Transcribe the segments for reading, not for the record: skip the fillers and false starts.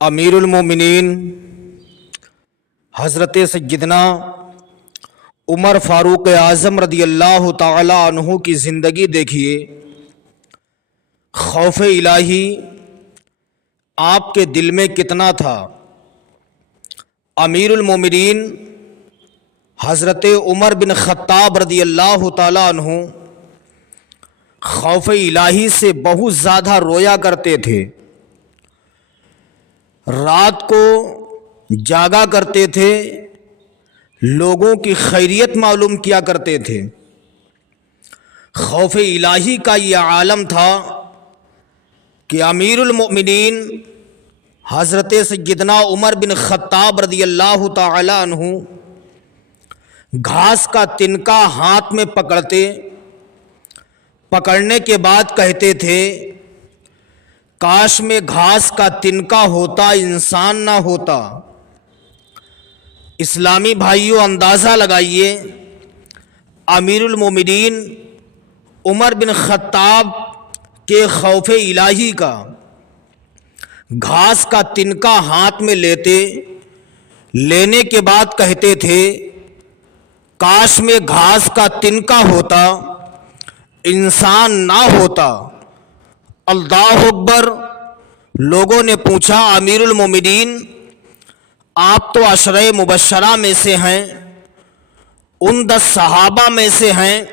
امیر المومنین حضرت سیدنا عمر فاروق اعظم رضی اللہ تعالی عنہ کی زندگی دیکھیے۔ خوف الہی آپ کے دل میں کتنا تھا۔ امیر المومنین حضرت عمر بن خطاب رضی اللہ تعالی عنہ خوف الہی سے بہت زیادہ رویا کرتے تھے، رات کو جاگا کرتے تھے، لوگوں کی خیریت معلوم کیا کرتے تھے۔ خوف الہی کا یہ عالم تھا کہ امیر المؤمنین حضرت سیدنا عمر بن خطاب رضی اللہ تعالی عنہ گھاس کا تنکا ہاتھ میں پکڑنے کے بعد کہتے تھے، کاش میں گھاس کا تنکا ہوتا، انسان نہ ہوتا۔ اسلامی بھائیوں، اندازہ لگائیے امیر المومنین عمر بن خطاب کے خوف الہی کا۔ گھاس کا تنکا ہاتھ میں لینے کے بعد کہتے تھے، کاش میں گھاس کا تنکا ہوتا، انسان نہ ہوتا۔ اللہ اکبر۔ لوگوں نے پوچھا، امیر المومنین آپ تو عشرہ مبشرہ میں سے ہیں، ان 10 صحابہ میں سے ہیں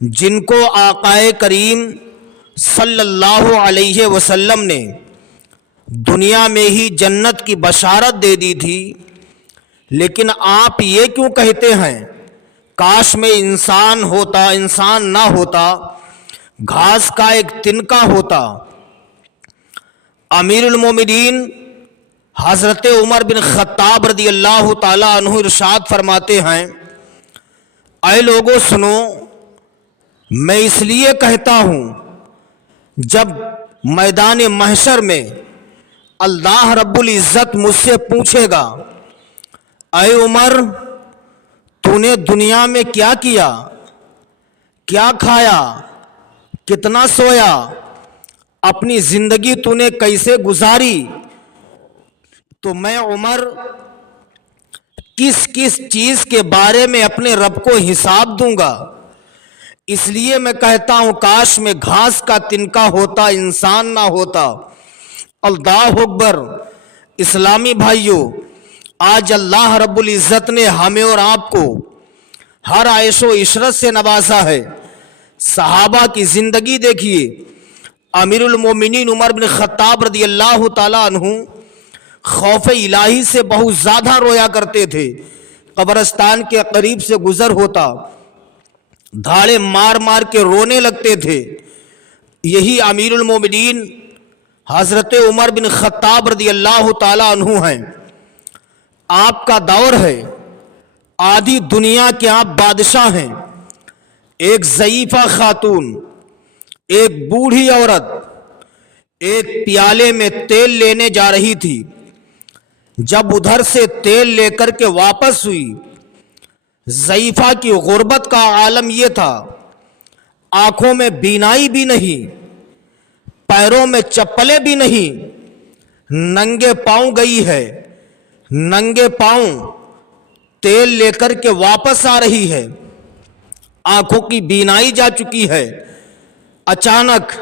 جن کو آقا کریم صلی اللہ علیہ وسلم نے دنیا میں ہی جنت کی بشارت دے دی تھی، لیکن آپ یہ کیوں کہتے ہیں، کاش میں انسان ہوتا، انسان نہ ہوتا، گھاس کا ایک تنکا ہوتا۔ امیر المومنین حضرت عمر بن خطاب رضی اللہ تعالی عنہ ارشاد فرماتے ہیں، اے لوگوں سنو، میں اس لیے کہتا ہوں جب میدان محشر میں اللہ رب العزت مجھ سے پوچھے گا، اے عمر تو نے دنیا میں کیا کیا، کیا کھایا، کتنا سویا، اپنی زندگی تو نے کیسے گزاری، تو میں عمر کس چیز کے بارے میں اپنے رب کو حساب دوں گا۔ اس لیے میں کہتا ہوں، کاش میں گھاس کا تنکا ہوتا، انسان نہ ہوتا۔ اللہ اکبر۔ اسلامی بھائیوں، آج اللہ رب العزت نے ہمیں اور آپ کو ہر عیش و عشرت سے نوازا ہے۔ صحابہ کی زندگی دیکھیے۔ امیر المومنین عمر بن خطاب رضی اللہ تعالی عنہ خوف الہی سے بہت زیادہ رویا کرتے تھے۔ قبرستان کے قریب سے گزر ہوتا، دھاڑے مار مار کے رونے لگتے تھے۔ یہی امیر المومنین حضرت عمر بن خطاب رضی اللہ تعالی عنہ ہیں۔ آپ کا دور ہے، آدھی دنیا کے آپ بادشاہ ہیں۔ ایک ضعیفہ خاتون، ایک بوڑھی عورت ایک پیالے میں تیل لینے جا رہی تھی۔ جب ادھر سے تیل لے کر کے واپس ہوئی، ضعیفہ کی غربت کا عالم یہ تھا، آنکھوں میں بینائی بھی نہیں، پیروں میں چپلیں بھی نہیں، ننگے پاؤں گئی ہے، ننگے پاؤں تیل لے کر کے واپس آ رہی ہے، آنکھوں کی بینائی جا چکی ہے۔ اچانک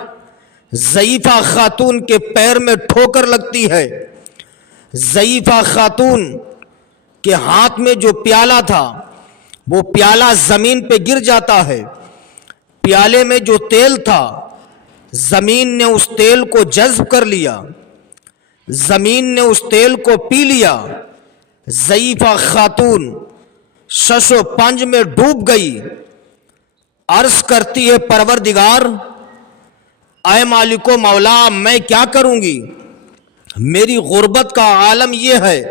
ضعیفہ خاتون کے پیر میں ٹھوکر لگتی ہے۔ ضعیفہ خاتون کے ہاتھ میں جو پیالہ تھا وہ پیالہ زمین پہ گر جاتا ہے۔ پیالے میں جو تیل تھا، زمین نے اس تیل کو جذب کر لیا، زمین نے اس تیل کو پی لیا۔ ضعیفہ خاتون شش و پنج میں ڈوب گئی۔ عرض کرتی ہے، پروردگار، اے مالک و مولا، میں کیا کروں گی؟ میری غربت کا عالم یہ ہے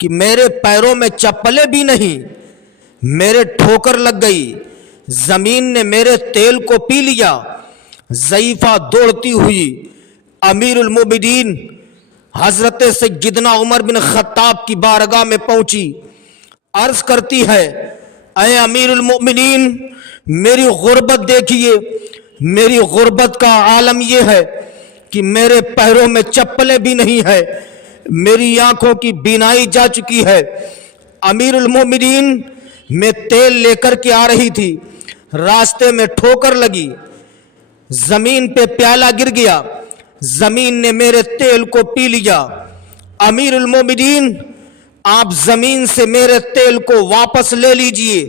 کہ میرے پیروں میں چپلیں بھی نہیں، میرے ٹھوکر لگ گئی، زمین نے میرے تیل کو پی لیا۔ ضعیفہ دوڑتی ہوئی امیر المومنین حضرت سیدنا عمر بن خطاب کی بارگاہ میں پہنچی۔ عرض کرتی ہے، اے امیر المومنین، میری غربت دیکھیے، میری غربت کا عالم یہ ہے کہ میرے پیروں میں چپلیں بھی نہیں ہے، میری آنکھوں کی بینائی جا چکی ہے۔ امیر المومنین میں تیل لے کر کے آ رہی تھی، راستے میں ٹھوکر لگی، زمین پہ پیالہ گر گیا، زمین نے میرے تیل کو پی لیا۔ امیر المومنین آپ زمین سے میرے تیل کو واپس لے لیجئے۔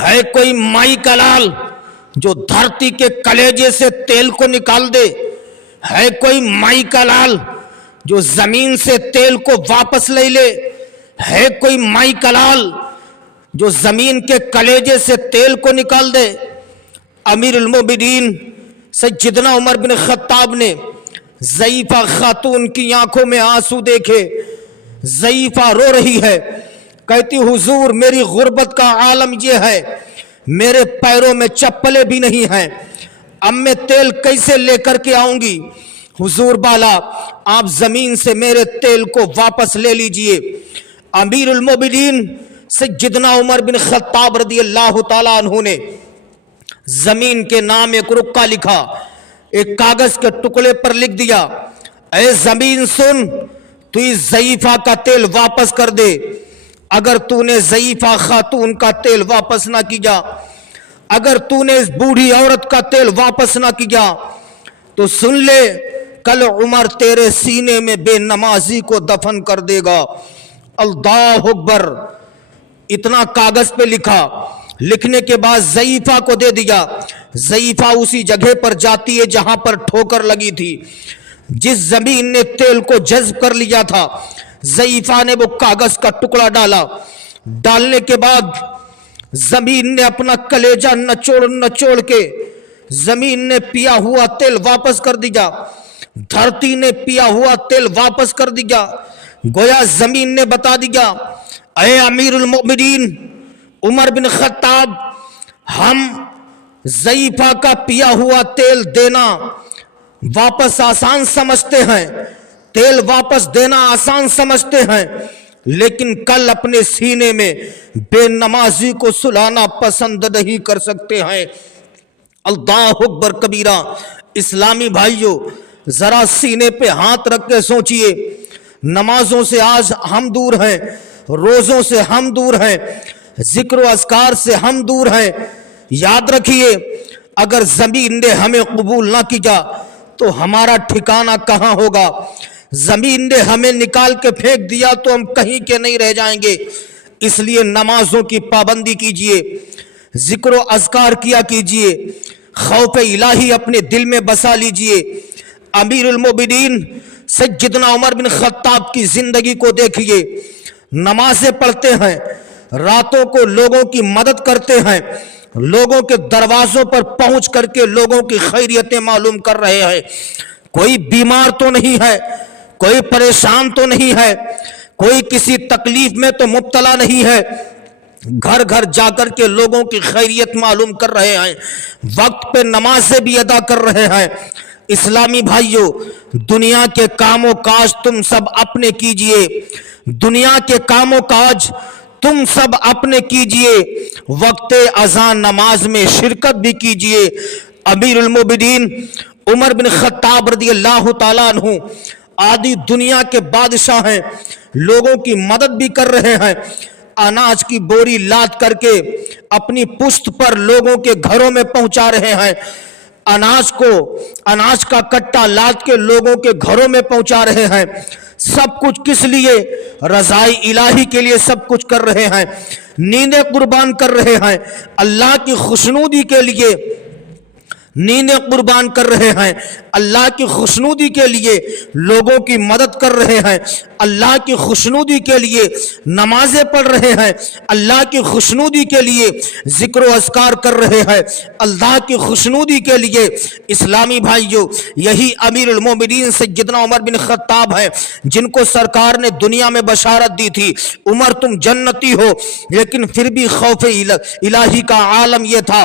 ہے کوئی مائی کا لال جو دھرتی کے کلیجے سے تیل کو نکال دے؟ ہے کوئی مائی کا لال جو زمین سے تیل کو واپس لے لے؟ ہے کوئی مائی کا لال جو زمین کے کلیجے سے تیل کو نکال دے؟ امیر المومنین سیدنا عمر بن خطاب نے ضعیفہ خاتون کی آنکھوں میں آنسو دیکھے، ضعیفہ رو رہی ہے، کہتی حضور میری غربت کا عالم یہ ہے، میرے پیروں میں چپلیں بھی نہیں ہیں، اب میں تیل کیسے لے کر کے آؤں گی؟ حضور بالا آپ زمین سے میرے تیل کو واپس لے لیجئے۔ امیر المومنین سیدنا عمر بن خطاب رضی اللہ تعالیٰ عنہ نے زمین کے نام ایک رکا لکھا، ایک کاغذ کے ٹکڑے پر لکھ دیا، اے زمین سن، تو اس ضعیفہ کا تیل واپس کر دے۔ اگر تو نے ضعیفہ خاتون کا تیل واپس نہ کیا، اگر تو نے اس بوڑھی عورت کا تیل واپس نہ کیا، تو سن لے کل عمر تیرے سینے میں بے نمازی کو دفن کر دے گا۔ اللہ اکبر۔ اتنا کاغذ پہ لکھا، لکھنے کے بعد ضعیفہ کو دے دیا۔ ضعیفہ اسی جگہ پر جاتی ہے جہاں پر ٹھوکر لگی تھی، جس زمین نے تیل کو جذب کر لیا تھا۔ ضعیفہ نے وہ کاغذ کا ٹکڑا ڈالا، ڈالنے کے بعد زمین نے اپنا کلیجہ نچوڑ کے زمین نے پیا ہوا تیل واپس کر دیا، دھرتی نے پیا ہوا تیل واپس کر دیا۔ گویا زمین نے بتا دیا، اے امیر المؤمنین عمر بن خطاب، ہم ضعیفہ کا پیا ہوا تیل دینا واپس آسان سمجھتے ہیں، تیل واپس دینا آسان سمجھتے ہیں، لیکن کل اپنے سینے میں بے نمازی کو سلانا پسند نہیں کر سکتے ہیں۔ اللہ اکبر کبیرہ۔ اسلامی بھائیوں، ذرا سینے پہ ہاتھ رکھ کے سوچئے، نمازوں سے آج ہم دور ہیں، روزوں سے ہم دور ہیں، ذکر و اذکار سے ہم دور ہیں۔ یاد رکھیے، اگر زمین نے ہمیں قبول نہ کیا تو ہمارا ٹھکانہ کہاں ہوگا؟ زمین نے ہمیں نکال کے پھینک دیا تو ہم کہیں کے نہیں رہ جائیں گے۔ اس لیے نمازوں کی پابندی کیجئے، ذکر و اذکار کیا کیجئے، خوف الہی اپنے دل میں بسا لیجئے۔ امیر المومنین سیدنا عمر بن خطاب کی زندگی کو دیکھیے، نمازیں پڑھتے ہیں، راتوں کو لوگوں کی مدد کرتے ہیں، لوگوں کے دروازوں پر پہنچ کر کے لوگوں کی خیریتیں معلوم کر رہے ہیں۔ کوئی بیمار تو نہیں ہے، کوئی پریشان تو نہیں ہے، کوئی کسی تکلیف میں تو مبتلا نہیں ہے، گھر گھر جا کر کے لوگوں کی خیریت معلوم کر رہے ہیں، وقت پہ نمازیں بھی ادا کر رہے ہیں۔ اسلامی بھائیوں، دنیا کے کام و کاج تم سب اپنے کیجئے، دنیا کے کام و کاج تم سب اپنے کیجئے، وقت اذان نماز میں شرکت بھی کیجئے۔ امیر المومنین عمر بن خطاب رضی اللہ تعالیٰ عنہ آدھی دنیا کے بادشاہ ہیں، لوگوں کی مدد بھی کر رہے ہیں، اناج کی بوری لاد کر کے اپنی پشت پر لوگوں کے گھروں میں پہنچا رہے ہیں، اناج کا کٹا لاد کے لوگوں کے گھروں میں پہنچا رہے ہیں۔ سب کچھ کس لیے؟ رضائے الہی کے لیے سب کچھ کر رہے ہیں، نیندیں قربان کر رہے ہیں، اللہ کی خوشنودی کے لیے نیندیں قربان کر رہے ہیں، اللہ کی خوشنودی کے لیے لوگوں کی مدد کر رہے ہیں، اللہ کی خوشنودی کے لیے نمازیں پڑھ رہے ہیں، اللہ کی خوشنودی کے لیے ذکر و اذکار کر رہے ہیں، اللہ کی خوشنودی کے لیے۔ اسلامی بھائیوں، یہی امیر المومنین سیدنا عمر بن خطاب ہیں جن کو سرکار نے دنیا میں بشارت دی تھی، عمر تم جنتی ہو، لیکن پھر بھی خوف الہی کا عالم یہ تھا۔